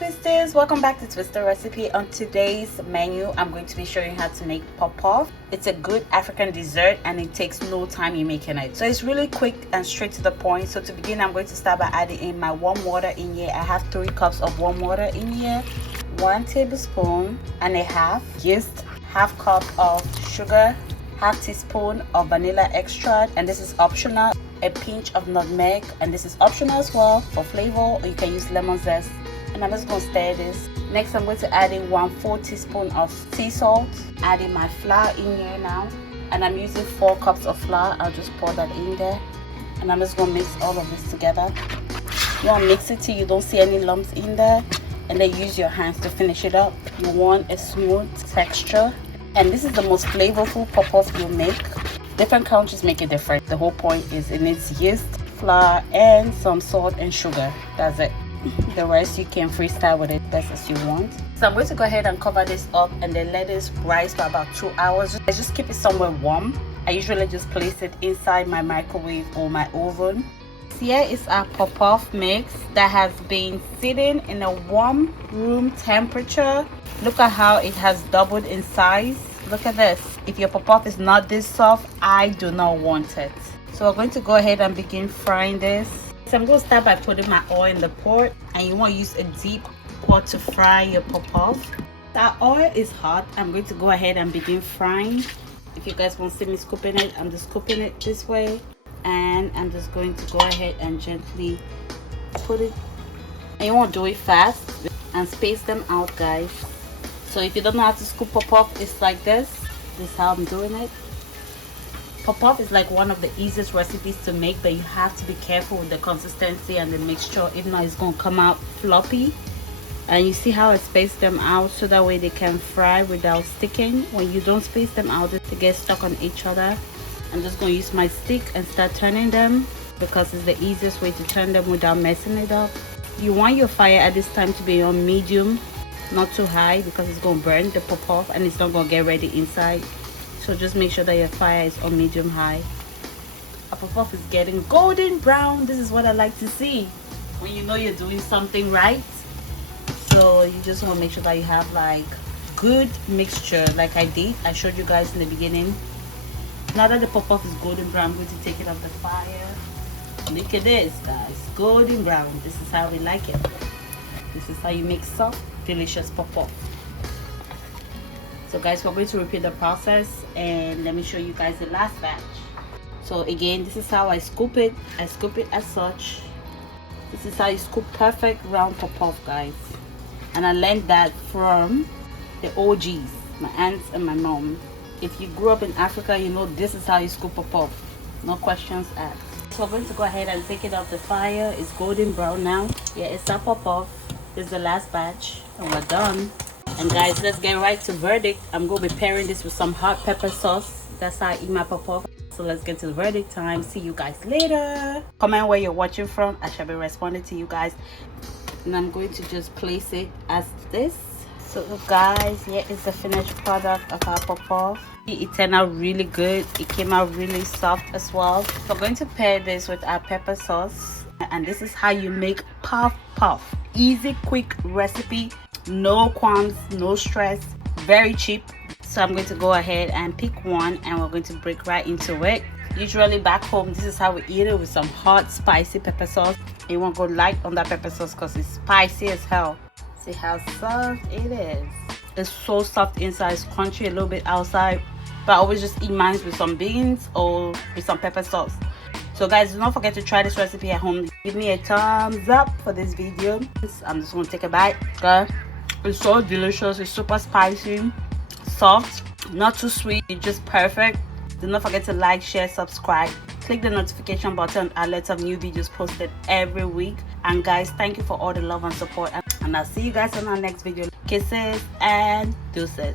Twisties, welcome back to Twister Recipe. On today's menu, I'm going to be showing you how to make pop-off. It's a good African dessert and it takes no time in making it. So it's really quick and straight to the point. So to begin, I'm going to start by adding in my warm water in here. I have 3 cups of warm water in here, 1 tablespoon and a half yeast, half cup of sugar, half teaspoon of vanilla extract, and this is optional, a pinch of nutmeg, and this is optional as well for flavor, or you can use lemon zest. And I'm just going to stir this. Next, I'm going to add in 1/4 teaspoon of sea salt. Adding my flour in here now, and I'm using 4 cups of flour. I'll just pour that in there, and I'm just going to mix all of this together. You want to mix it till you don't see any lumps in there, and then use your hands to finish it up. You want a smooth texture, and this is the most flavorful pop-off you'll make. Different countries make it different. The whole point is it needs yeast, flour, and some salt and sugar. That's it. The rest you can freestyle with it best as you want. So I'm going to go ahead and cover this up and then let this rise for about 2 hours. I just keep it somewhere warm. I usually just place it inside my microwave or my oven. Here is our pop-off mix that has been sitting in a warm room temperature. Look at how it has doubled in size. Look at this. If your pop-off is not this soft, I do not want it. So we're going to go ahead and begin frying this. So I'm going to start by putting my oil in the pot, and you want to use a deep pot to fry your pop-off. That oil is hot. I'm going to go ahead and begin frying. If you guys want to see me scooping it, I'm just scooping it this way, and I'm just going to go ahead and gently put it. And you want to do it fast and space them out, guys. So if you don't know how to scoop pop-off, it's like this. This is how I'm doing it. Pop-off is like one of the easiest recipes to make, but you have to be careful with the consistency and the mixture. If not, it's going to come out floppy. And you see how I space them out so that way they can fry without sticking. When you don't space them out, they get stuck on each other. I'm just going to use my stick and start turning them, because it's the easiest way to turn them without messing it up. You want your fire at this time to be on medium, not too high, because it's going to burn the pop-off and it's not going to get ready inside. So just make sure that your fire is on medium high. Our pop-off is getting golden brown. This is what I like to see when you know you're doing something right. So you just want to make sure that you have like good mixture like I did. I showed you guys in the beginning. Now that the pop-off is golden brown, I'm going to take it off the fire. Look at this, guys, golden brown. This is how we like it. This is how you make soft, delicious pop-off. So guys, we're going to repeat the process, and let me show you guys the last batch. So again, this is how I scoop it. I scoop it as such. This is how you scoop perfect round pop-off, guys. And I learned that from the OGs, my aunts and my mom. If you grew up in Africa, you know this is how you scoop pop-off. No questions asked. So I'm going to go ahead and take it off the fire. It's golden brown now. Yeah, it's our pop-off. This is the last batch and we're done. And guys, let's get right to verdict. I'm going to be pairing this with some hot pepper sauce. That's how I eat my pop-off. So let's get to the verdict time. See you guys later. Comment where you're watching from. I shall be responding to you guys. And I'm going to just place it as this. So guys, here is the finished product of our pop-off. It turned out really good. It came out really soft as well. So I'm going to pair this with our pepper sauce. And this is how you make puff. Easy, quick recipe. No qualms, no stress, very cheap. So I'm going to go ahead and pick one, and we're going to break right into it. Usually back home, this is how we eat it, with some hot spicy pepper sauce. You won't go light on that pepper sauce because it's spicy as hell. See how soft it is. It's so soft inside, it's crunchy a little bit outside, but I always just eat mine with some beans or with some pepper sauce. So guys, do not forget to try this recipe at home. Give me a thumbs up for this video. I'm just going to take a bite. Okay. It's so delicious. It's super spicy, soft, not too sweet. It's just perfect. Do not forget to like, share, subscribe. Click the notification button. I'll let some new videos posted every week. And guys, thank you for all the love and support. And I'll see you guys on our next video. Kisses and deuces.